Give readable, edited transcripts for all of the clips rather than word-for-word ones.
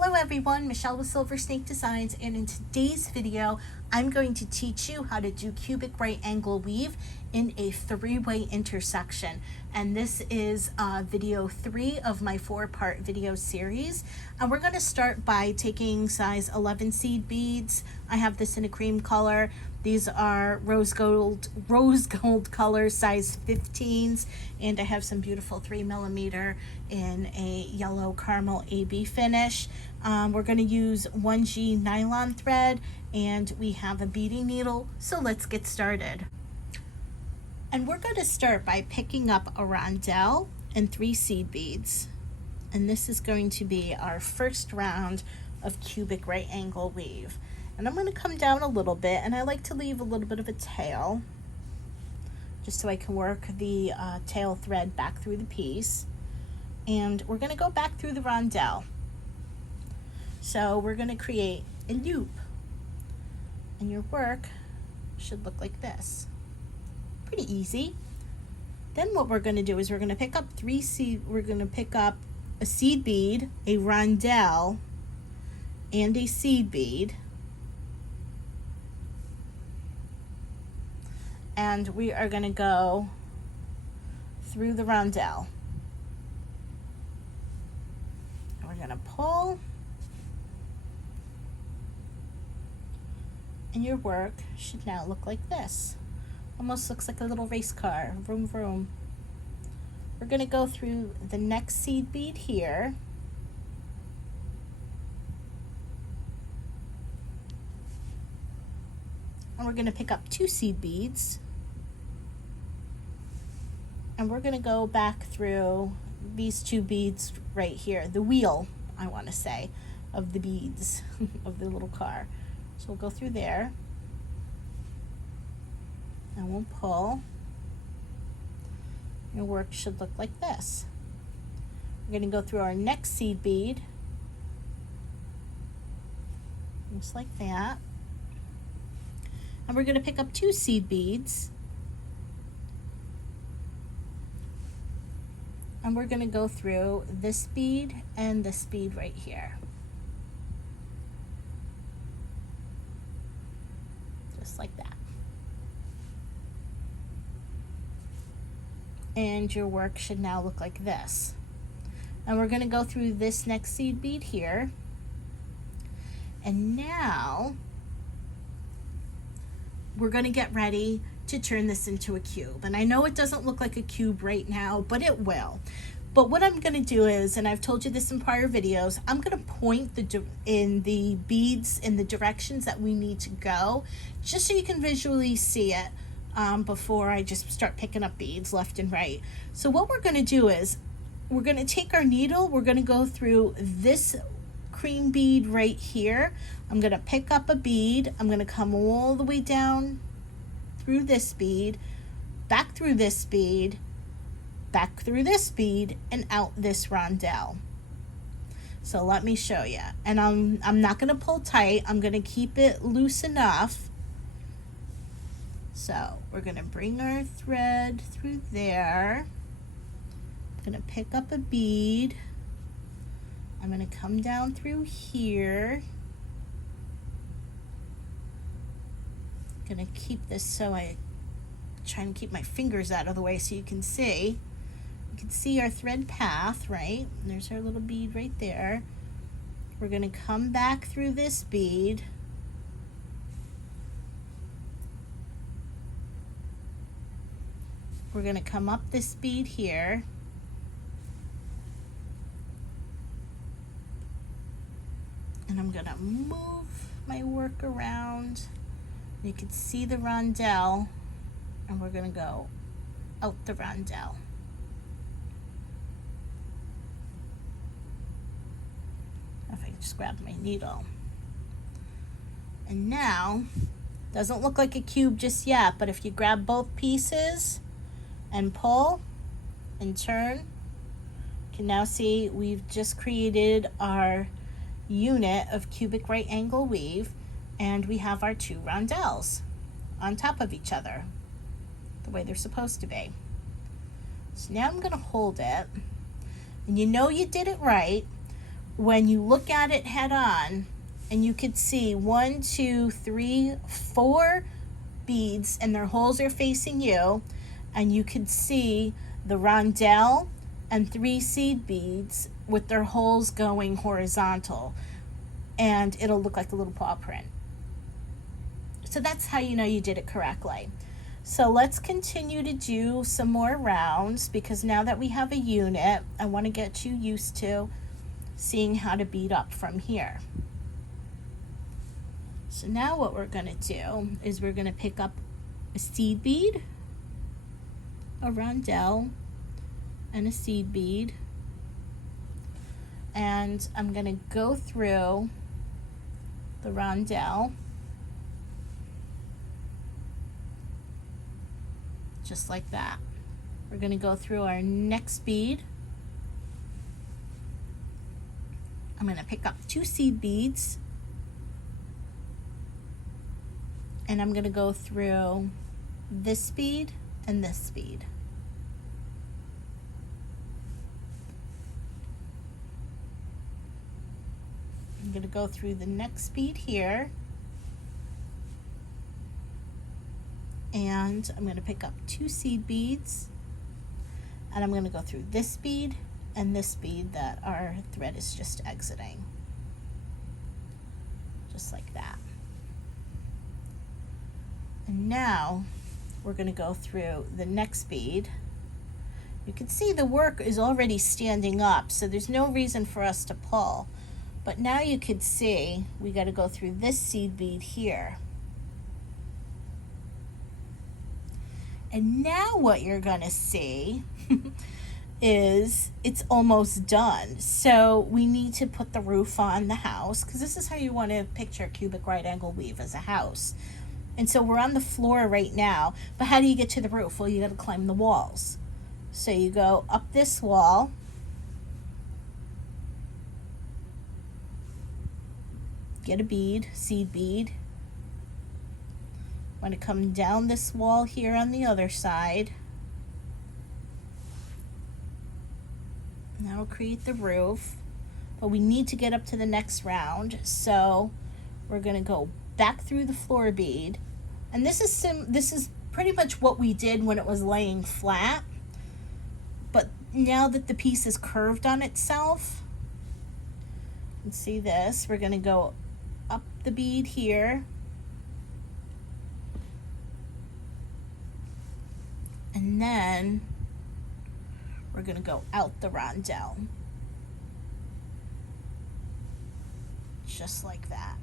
Hello everyone, Michelle with Silver Snake Designs, and in today's video I'm going to teach you how to do cubic right angle weave in a three-way intersection. And this is video 3 of my 4-part video series. And we're going to start by taking size 11 seed beads. I have this in a cream color. These are rose gold color, size 15s, and I have some beautiful 3mm in a yellow caramel AB finish. We're going to use 1G nylon thread, and we have a beading needle, so let's get started. And we're going to start by picking up a rondelle and 3 seed beads, and this is going to be our first round of cubic right angle weave. And I'm going to come down a little bit, and I like to leave a little bit of a tail just so I can work the tail thread back through the piece. And we're going to go back through the rondelle. So we're going to create a loop, and your work should look like this. Pretty easy. Then what we're going to do is we're going to pick up a seed bead, a rondelle, and a seed bead. And we are going to go through the rondelle. We're going to pull, and your work should now look like this. Almost looks like a little race car. Vroom, vroom. We're going to go through the next seed bead here. And we're going to pick up 2 seed beads. And we're going to go back through these 2 beads right here, the wheel, I want to say, of the beads of the little car. So we'll go through there, and we'll pull. Your work should look like this. We're going to go through our next seed bead, just like that. And we're going to pick up 2 seed beads. And we're going to go through this bead and this bead right here. Just like that. And your work should now look like this. And we're going to go through this next seed bead here. And now we're going to get ready to turn this into a cube. And I know it doesn't look like a cube right now, but it will. But what I'm going to do is, and I've told you this in prior videos, I'm going to point in the beads in the directions that we need to go, just so you can visually see it before I just start picking up beads left and right. So what we're going to do is, we're going to take our needle, we're going to go through this cream bead right here. I'm going to pick up a bead, I'm going to come all the way down through this bead, back through this bead, back through this bead, and out this rondelle. So let me show you. And I'm not going to pull tight, I'm going to keep it loose enough. So we're going to bring our thread through there. I'm going to pick up a bead. I'm going to come down through here. I'm going to keep this so I try and keep my fingers out of the way so you can see. You can see our thread path, right? And there's our little bead right there. We're going to come back through this bead. We're going to come up this bead here. And I'm going to move my work around. You can see the rondelle, and we're going to go out the rondelle. If I can just grab my needle. And now, doesn't look like a cube just yet, but if you grab both pieces and pull and turn, you can now see we've just created our unit of cubic right angle weave, and we have our 2 rondelles on top of each other the way they're supposed to be. So now I'm going to hold it, and you know you did it right when you look at it head on, and you could see 1, 2, 3, 4 beads, and their holes are facing you, and you could see the rondelle and 3 seed beads with their holes going horizontal, and it'll look like a little paw print. So that's how you know you did it correctly. So let's continue to do some more rounds, because now that we have a unit, I want to get you used to seeing how to bead up from here. So now what we're going to do is we're going to pick up a seed bead, a rondelle, and a seed bead, and I'm going to go through the rondelle just like that. We're going to go through our next bead. I'm going to pick up 2 seed beads, and I'm going to go through this bead and this bead. I'm going to go through the next bead here, and I'm going to pick up 2 seed beads, and I'm going to go through this bead and this bead that our thread is just exiting, just like that. And now we're going to go through the next bead. You can see the work is already standing up, so there's no reason for us to pull. But now you could see we got to go through this seed bead here. And now what you're going to see is it's almost done. So we need to put the roof on the house, because this is how you want to picture a cubic right angle weave, as a house. And so we're on the floor right now, but how do you get to the roof? Well, you got to climb the walls. So you go up this wall, get a bead, seed bead. I'm going to come down this wall here on the other side. And that'll create the roof. But we need to get up to the next round, so we're going to go back through the floor bead. And this is pretty much what we did when it was laying flat. But now that the piece is curved on itself, you can see this. We're going to go up the bead here, and then we're going to go out the rondelle, just like that.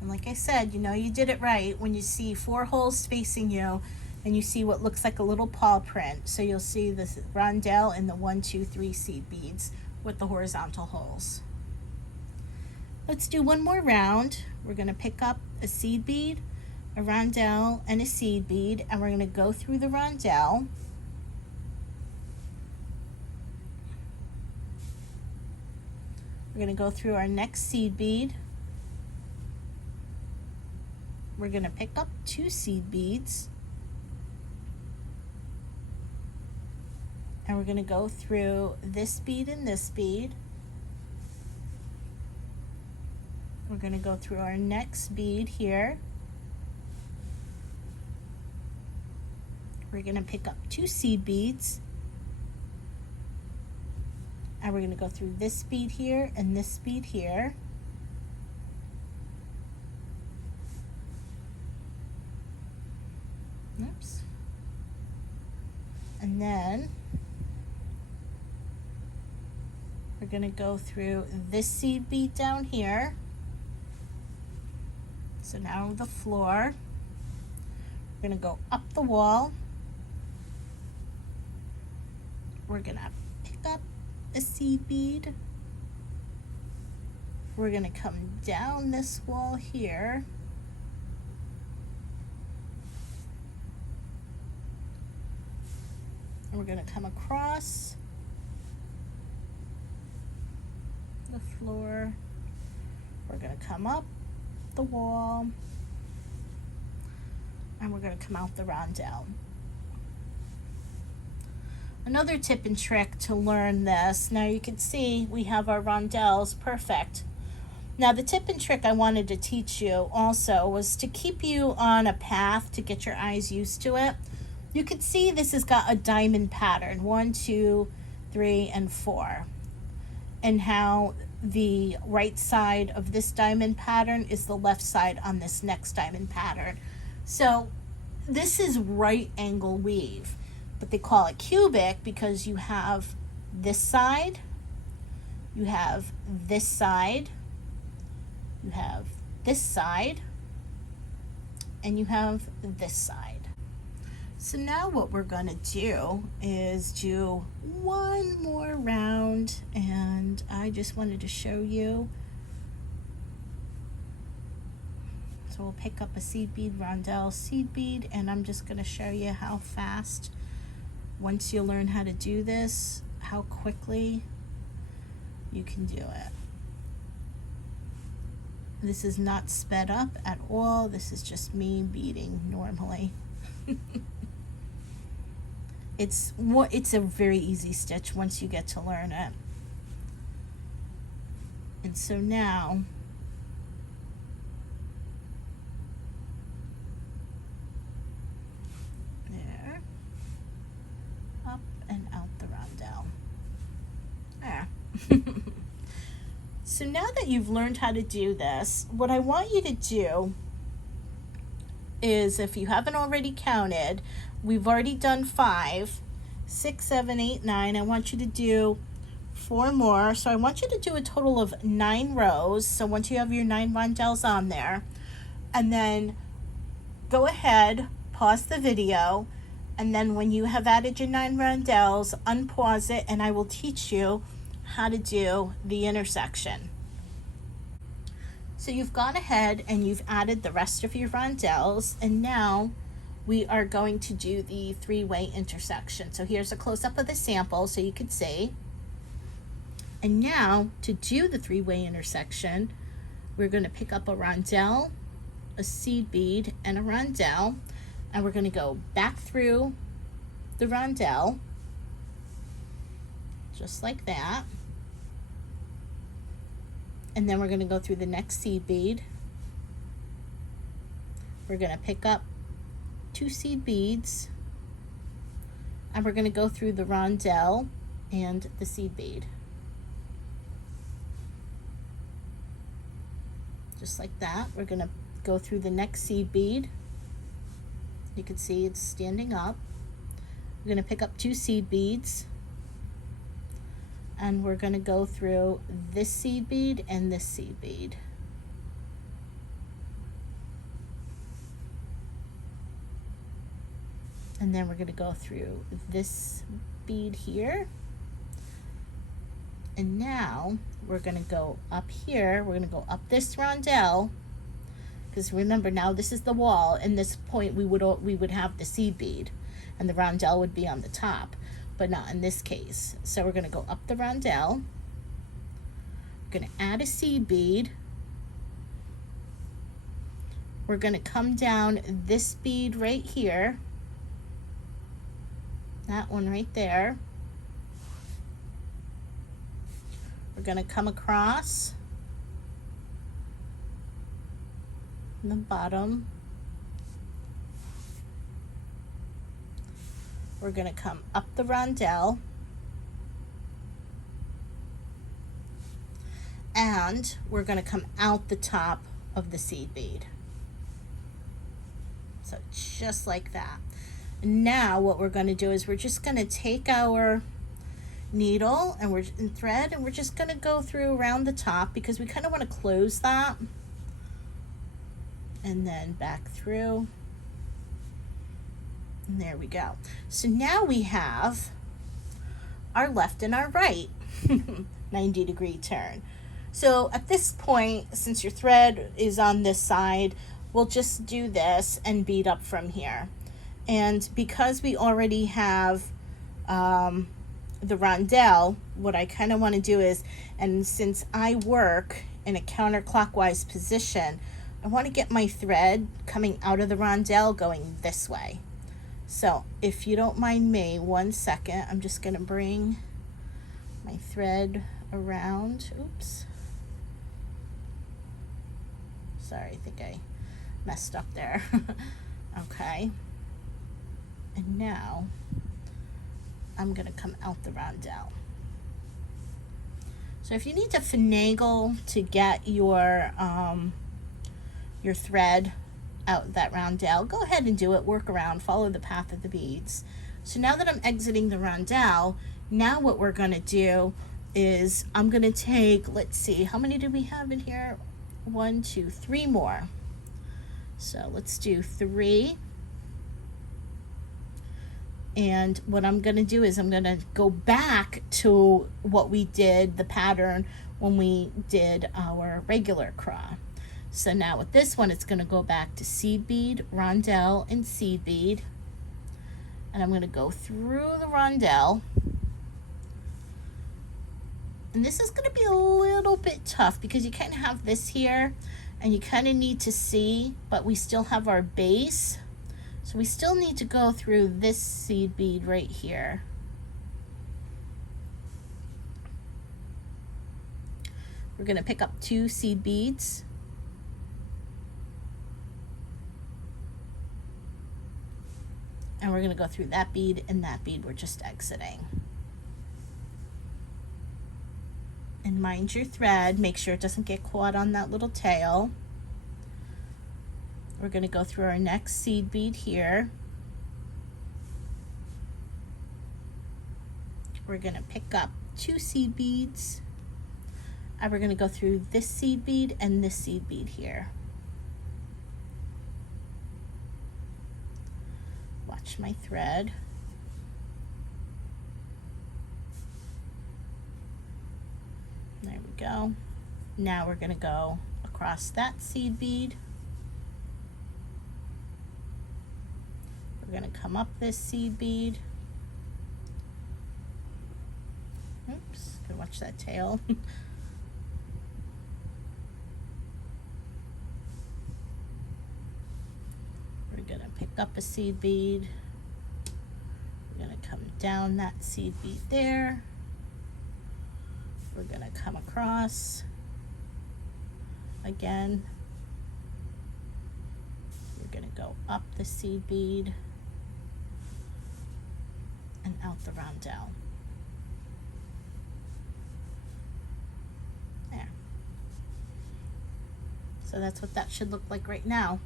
And like I said, you know you did it right when you see 4 holes facing you and you see what looks like a little paw print. So you'll see the rondelle and the 1, 2, 3 seed beads with the horizontal holes. Let's do one more round. We're going to pick up a seed bead, a rondelle, and a seed bead, and we're going to go through the rondelle. We're going to go through our next seed bead. We're going to pick up 2 seed beads, and we're going to go through this bead and this bead. We're going to go through our next bead here. We're going to pick up 2 seed beads, and we're going to go through this bead here and this bead here. Oops. And then we're going to go through this seed bead down here. So now the floor, we're going to go up the wall. We're going to pick up a seed bead. We're going to come down this wall here. And we're going to come across the floor. We're going to come up the wall, and we're going to come out the rondelle. Another tip and trick to learn this. Now you can see we have our rondelles, perfect. Now the tip and trick I wanted to teach you also was to keep you on a path to get your eyes used to it. You can see this has got a diamond pattern, 1, 2, 3, and 4. And how the right side of this diamond pattern is the left side on this next diamond pattern. So this is right angle weave, but they call it cubic because you have this side, you have this side, you have this side, and you have this side. So now what we're going to do is do one more round, and I just wanted to show you. So we'll pick up a seed bead, rondelle, seed bead, and I'm just going to show you how fast, once you learn how to do this, how quickly you can do it. This is not sped up at all. This is just me beading normally. It's a very easy stitch once you get to learn it. And so now there, up and out the rondelle. There. So now that you've learned how to do this, what I want you to do is, if you haven't already counted, we've already done 5, 6, 7, 8, 9. I want you to do 4 more. So I want you to do a total of 9 rows. So once you have your 9 rondelles on there, and then go ahead, pause the video, and then when you have added your 9 rondelles, unpause it, and I will teach you how to do the intersection. So you've gone ahead and you've added the rest of your rondelles, and now we are going to do the 3-way intersection. So here's a close-up of the sample so you can see. And now to do the 3-way intersection, we're going to pick up a rondelle, a seed bead, and a rondelle, and we're going to go back through the rondelle just like that. And then we're going to go through the next seed bead. We're going to pick up 2 seed beads, and we're going to go through the rondelle and the seed bead. Just like that. We're going to go through the next seed bead. You can see it's standing up. We're going to pick up 2 seed beads, and we're going to go through this seed bead and this seed bead. And then we're going to go through this bead here. And now we're going to go up here. We're going to go up this rondelle, because remember, now this is the wall, and this point we would have the seed bead and the rondelle would be on the top, but not in this case. So we're going to go up the rondelle. We're going to add a seed bead. We're going to come down this bead right here, that one right there. We're going to come across in the bottom. We're going to come up the rondelle, and we're going to come out the top of the seed bead. So just like that. Now what we're going to do is we're just going to take our needle and thread, and we're just going to go through around the top, because we kind of want to close that, and then back through, and there we go. So now we have our left and our right 90-degree turn. So at this point, since your thread is on this side, we'll just do this and bead up from here. And because we already have the rondelle, what I kind of want to do is, and since I work in a counterclockwise position, I want to get my thread coming out of the rondelle going this way. So if you don't mind me, 1 second, I'm just gonna bring my thread around. Oops. Sorry, I think I messed up there. Okay. And now I'm gonna come out the rondelle. So if you need to finagle to get your thread out that rondelle, go ahead and do it. Work around, follow the path of the beads. So now that I'm exiting the rondelle, now what we're gonna do is I'm gonna take, let's see, how many do we have in here? 1, 2, 3 more. So let's do 3. And what I'm going to do is I'm going to go back to what we did, the pattern, when we did our regular CRAW. So now with this one, it's going to go back to seed bead, rondelle, and seed bead. And I'm going to go through the rondelle. And this is going to be a little bit tough because you kind of have this here and you kind of need to see, but we still have our base. So we still need to go through this seed bead right here. We're going to pick up 2 seed beads. And we're going to go through that bead and that bead we're just exiting. And mind your thread, make sure it doesn't get caught on that little tail. We're going to go through our next seed bead here. We're going to pick up 2 seed beads, and we're going to go through this seed bead and this seed bead here. Watch my thread. There we go. Now we're going to go across that seed bead. We're going to come up this seed bead. Oops, gotta watch that tail. We're going to pick up a seed bead. We're going to come down that seed bead there. We're going to come across again. We're going to go up the seed bead and out the rondelle. There. So that's what that should look like right now.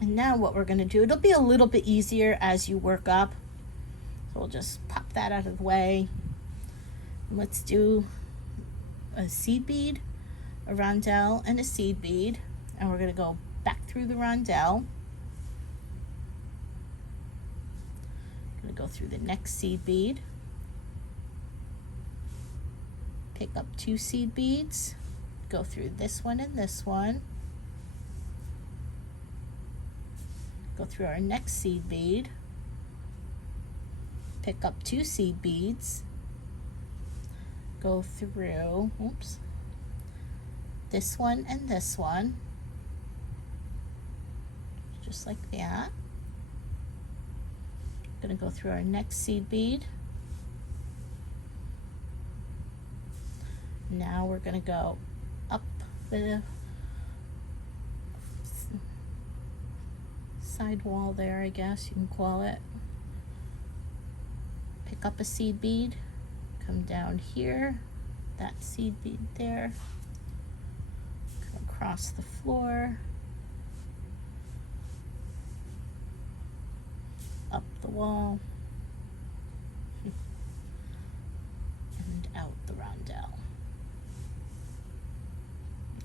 And now what we're going to do, it'll be a little bit easier as you work up. So we'll just pop that out of the way. And let's do a seed bead, a rondelle, and a seed bead. And we're going to go back through the rondelle. Going to go through the next seed bead. Pick up 2 seed beads. Go through this one and this one. Go through our next seed bead. Pick up 2 seed beads. Go through, oops, this one and this one. Just like that. Gonna go through our next seed bead. Now we're gonna go up the side wall there, I guess you can call it. Pick up a seed bead, come down here, that seed bead there, come across the floor, up the wall, and out the rondelle.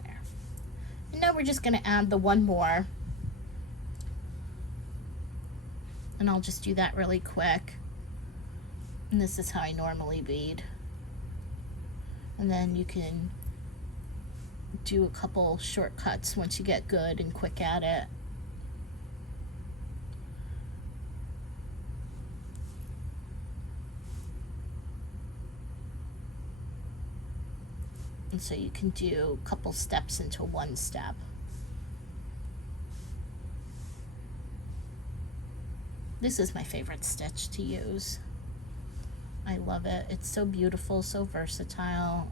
There. And now we're just going to add the one more. And I'll just do that really quick. And this is how I normally bead. And then you can do a couple shortcuts once you get good and quick at it. And so you can do a couple steps into one step. This is my favorite stitch to use. I love it. It's so beautiful, so versatile,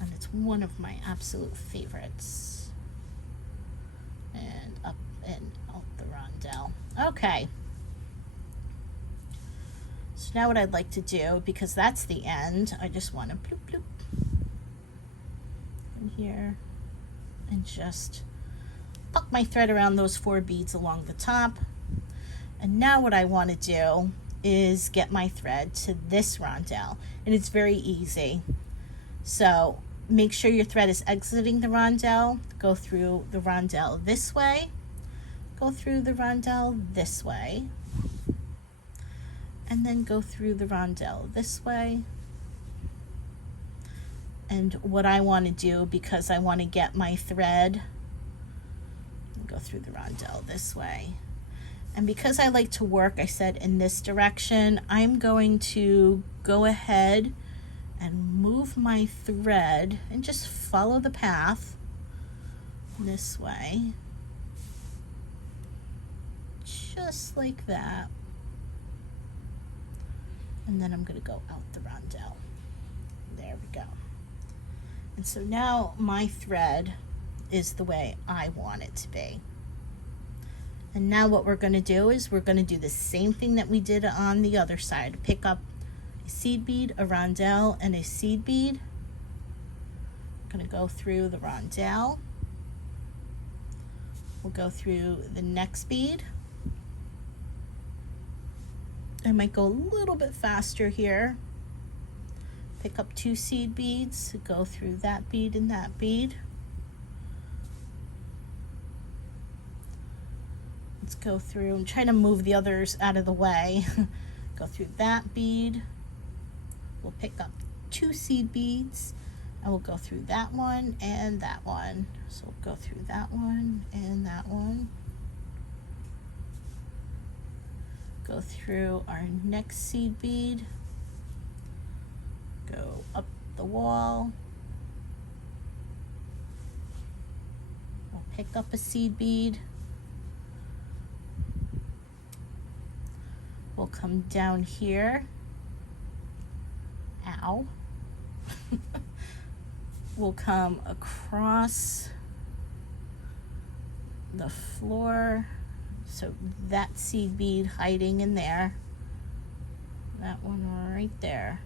and it's one of my absolute favorites. And up and out the rondelle. Okay. So now what I'd like to do, because that's the end, I just want to bloop bloop in here and just tuck my thread around those 4 beads along the top. And now what I want to do is get my thread to this rondelle, and it's very easy. So make sure your thread is exiting the rondelle, go through the rondelle this way, go through the rondelle this way, and then go through the rondelle this way. And what I want to do, because I want to get my thread, go through the rondelle this way. And because I like to work, I said, in this direction, I'm going to go ahead and move my thread and just follow the path this way. Just like that. And then I'm going to go out the rondelle. There we go. And so now my thread is the way I want it to be. And now what we're going to do is we're going to do the same thing that we did on the other side. Pick up a seed bead, a rondelle, and a seed bead. I'm going to go through the rondelle. We'll go through the next bead. I might go a little bit faster here. Pick up 2 seed beads, go through that bead and that bead. Let's go through and try to move the others out of the way. Go through that bead. We'll pick up 2 seed beads and we'll go through that one and that one. So we'll go through that one and that one. Go through our next seed bead. Go up the wall. We'll pick up a seed bead. We'll come down here. Ow. We'll come across the floor. So that seed bead hiding in there. That one right there.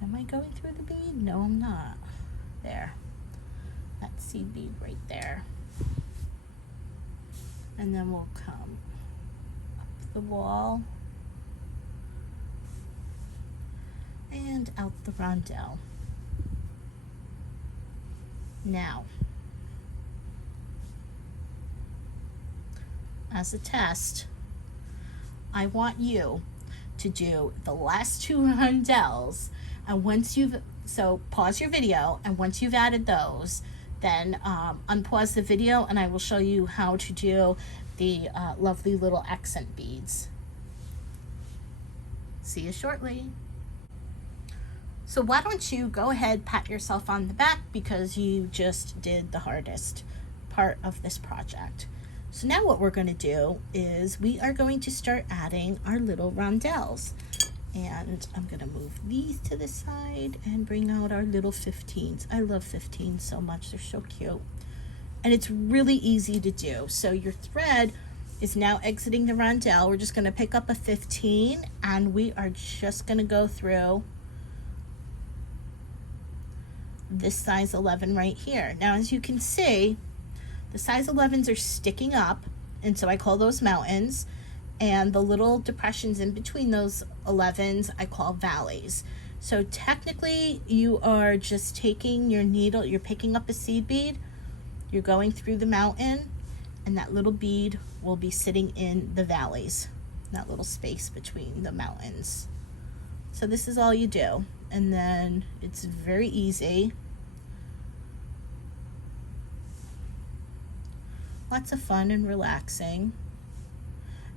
Am I going through the bead? No, I'm not. There. That seed bead right there. And then we'll come up the wall and out the rondelle. Now, as a test, I want you to do the last 2 rondelles, and once you've, so pause your video, and once you've added those, then unpause the video and I will show you how to do the lovely little accent beads. See you shortly. So why don't you go ahead, pat yourself on the back, because you just did the hardest part of this project. So now what we're going to do is we are going to start adding our little rondelles. And I'm going to move these to the side and bring out our little 15s. I love 15s so much. They're so cute. And it's really easy to do. So your thread is now exiting the rondelle. We're just going to pick up a 15 and we are just going to go through this size 11 right here. Now, as you can see, the size 11s are sticking up, and so I call those mountains, and the little depressions in between those 11s I call valleys. So technically you are just taking your needle, you're picking up a seed bead, you're going through the mountain, and that little bead will be sitting in the valleys, that little space between the mountains. So this is all you do, and then it's very easy. Lots of fun and relaxing.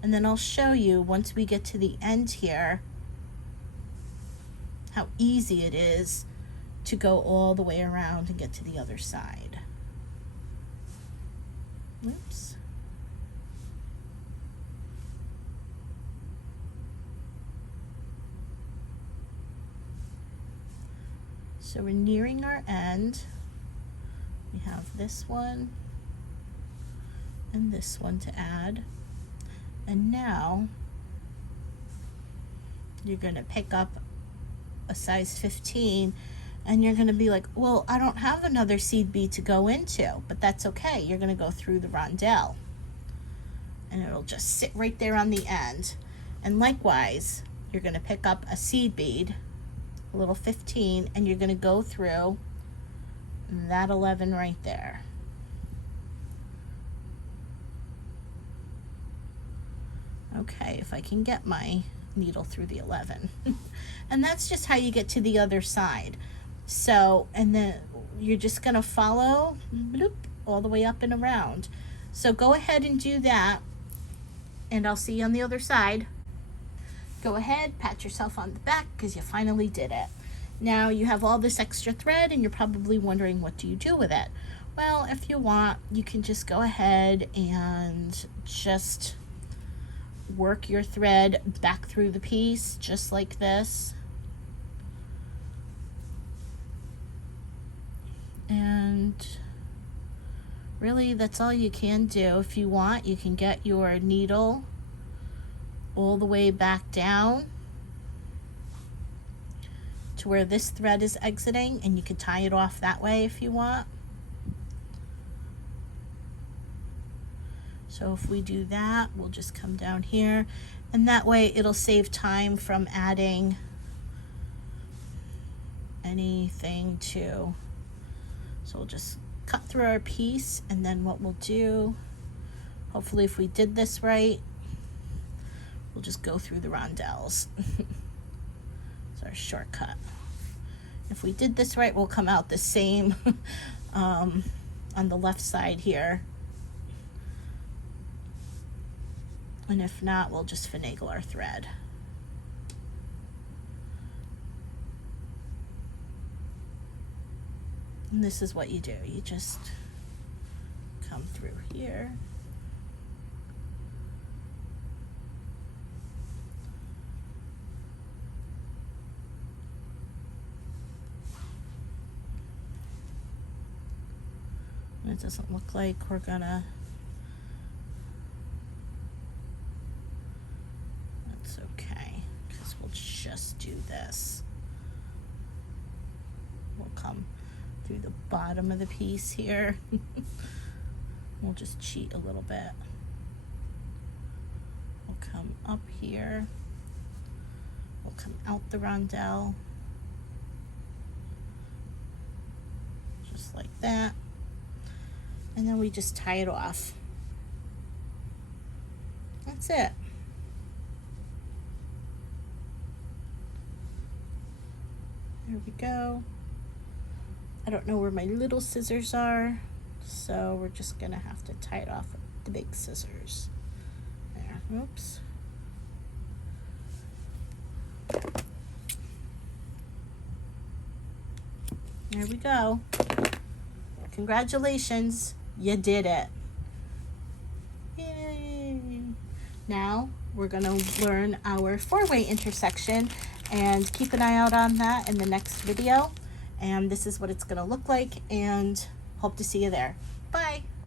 And then I'll show you once we get to the end here how easy it is to go all the way around and get to the other side. Oops. So we're nearing our end. We have this one and this one to add. And now you're going to pick up a size 15 and you're going to be like, well, I don't have another seed bead to go into, but that's okay. You're going to go through the rondelle and it'll just sit right there on the end. And likewise, you're going to pick up a seed bead, a little 15, and you're going to go through that 11 right there. Okay, if I can get my needle through the 11. And that's just how you get to the other side. So, and then you're just going to follow bloop, all the way up and around. So go ahead and do that, and I'll see you on the other side. Go ahead, pat yourself on the back because you finally did it. Now you have all this extra thread and you're probably wondering, what do you do with it? Well, if you want, you can just go ahead and just work your thread back through the piece just like this. And really, that's all you can do. If you want, you can get your needle all the way back down to where this thread is exiting, and you can tie it off that way if you want. So if we do that, we'll just come down here, and that way it'll save time from adding anything to. So we'll just cut through our piece, and then what we'll do, hopefully if we did this right, we'll just go through the rondelles. It's our shortcut. If we did this right, we'll come out the same on the left side here. And if not, we'll just finagle our thread. And this is what you do. You just come through here. And it doesn't look like we're gonna. That's okay, because we'll just do this. We'll come through the bottom of the piece here. We'll just cheat a little bit. We'll come up here. We'll come out the rondelle. Just like that. And then we just tie it off. That's it. There we go. I don't know where my little scissors are, so we're just gonna have to tie it off with the big scissors. There, oops. There we go. Congratulations, you did it. Yay. Now we're gonna learn our 4-way intersection, and keep an eye out on that in the next video. And this is what it's gonna look like, and hope to see you there.